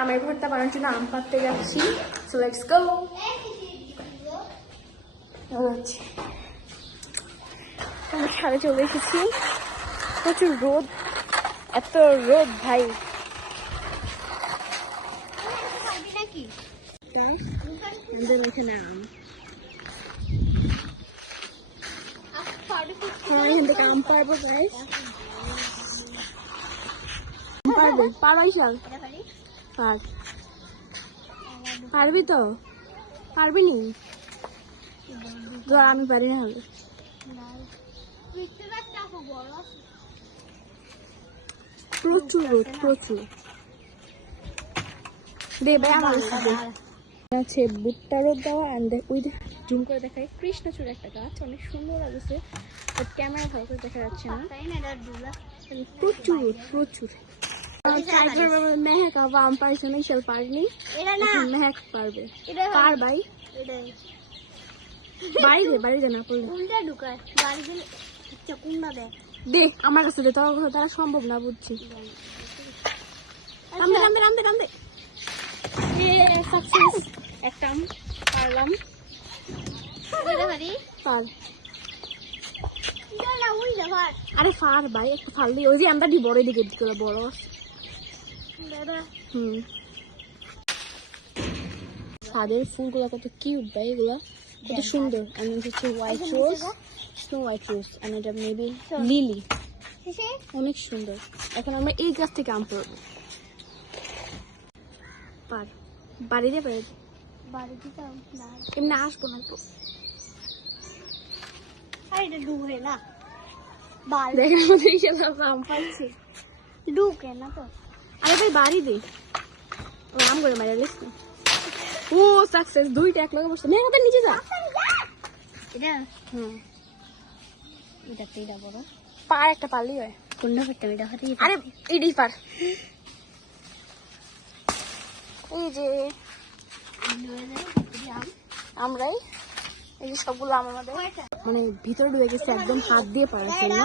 আমের ভর্তা বানানোর জন্য আম পাড়তে যাচ্ছি। So let's go. আমরা ছাদে চলে এসেছি। প্রচুর রোদ, এত রোদ ভাই। এখানে আম, এখান থেকে আম পারবো গাইস। পারবি? পারবি শাল? পারবি তো? পারবি নি? আমি পারি না হবে। প্রচুর রোদ, প্রচুর। দে ভাই আমার আছে ভুট্টা রোদ দেওয়া। ওই জুম করে দেখাই কৃষ্ণচূড় একটা গাছ, অনেক সুন্দর লাগছে, বাট ক্যামেরা ভালো করে দেখা যাচ্ছে না। প্রচুর প্রচুর। মেহেক আম পাইছে না, শাল পারিনি। মেহেক পারবে। পার ভাই বাড়ি দে না দে আমার কাছে দে, তোর কথা তারা সম্ভব না বুঝছি। নামদে সাকসেস, একটা আম পারলাম। আরে ফার ভাই, একটা ফাললি ওই যে আমটা দি বড় দিকে বড়। ছাদের ফুলগুলো কত কিউট ভাই, এগুলা কত সুন্দর। আমি হচ্ছে white rose, snow white rose, আর এটা মেবি লিলি, অনেক সুন্দর। এখন আমরা এই গাছ থেকে আম পারবো। বাড়ি দিয়ে এমনি আসবো না তো। আম পাচ্ছি ঢুকে না তো। আরে ভাই বাড়ি দে, আম করে মারা লিস। ও সাকসেস, দুইটা এক লগে বসে। মেঘাতে নিচে যা। এটা এটা বড় পা, একটা পারলি হয়। কোনটা করতে এটা হাতে? আরে এটাই পার। এই যে আমরাই, এই যে সবগুলো আম আমাদের মানে ভিতরে ঢুকে গেছে, একদম হাত দিয়ে পারাচ্ছি না।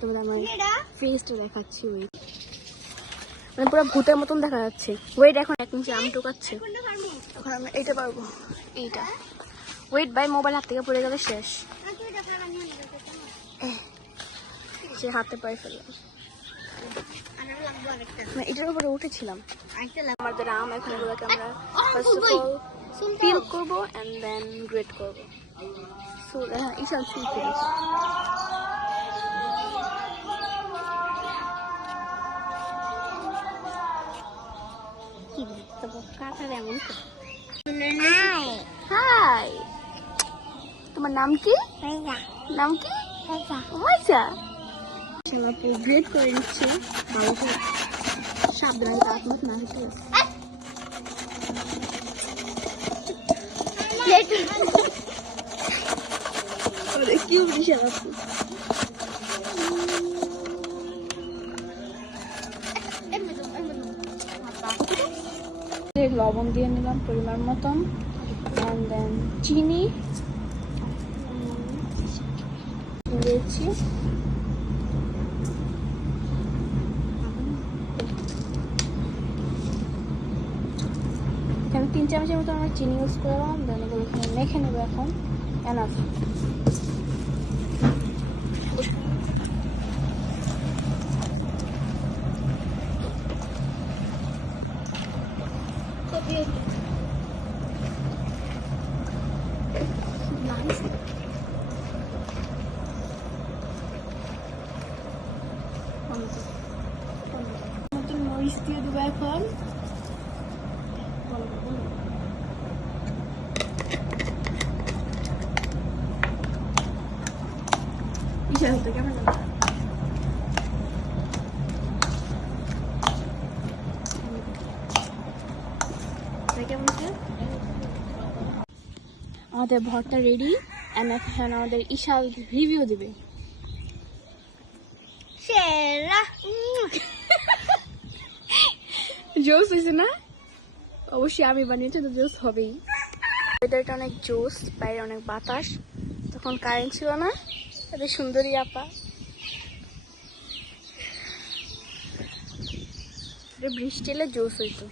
তোমাদের আমার ফেসটা দেখাচ্ছি, ওয়েট মানে পুরো ভূতের মতন দেখা যাচ্ছে। ওয়েট এখন এক নিচে আম টোকাচ্ছে। এখন আমরা এইটা পারবো, এইটা। ওয়েট ভাই, মোবাইল হাত থেকে পড়ে গেলে শেষ। সে হাতে পায়ে ফেললাম, এটার উপরে উঠেছিলাম। আমাদের আম, এখন এগুলোকে আমরা ফার্স্ট অফ অল পিল করবো এন্ড দেন গ্রেট করবো। সো ইশাল শুরু করেছি। হাই, তোমার নাম কি? নাম কি? গ্রেট করে নিচ্ছে। সাবধানে তাকমত না হতে। কি বিশাল আছে। লবণ দিয়ে নিলাম পরিমাণ মতন, and then চিনি দিয়েছি। এখানে 3 চামচের মতো আমরা চিনি ইউজ করলাম। দেন এগুলো এখানে মেখে নেবো। এখন এনাফ। মরিচ দিয়ে দেবো এখন। কেমন আমাদের ভর্তা রেডি। এখন আমাদের ইশাল রিভিউ দিবে। জোস হয়েছে না? অবশ্যই আমি বানিয়েছি তো জোস হবেই। ওয়েদারটা অনেক জোস, বাইরে অনেক বাতাস। তখন কারেন্ট ছিল না। এত সুন্দরী আপা বৃষ্টি এলে জোস হইতো।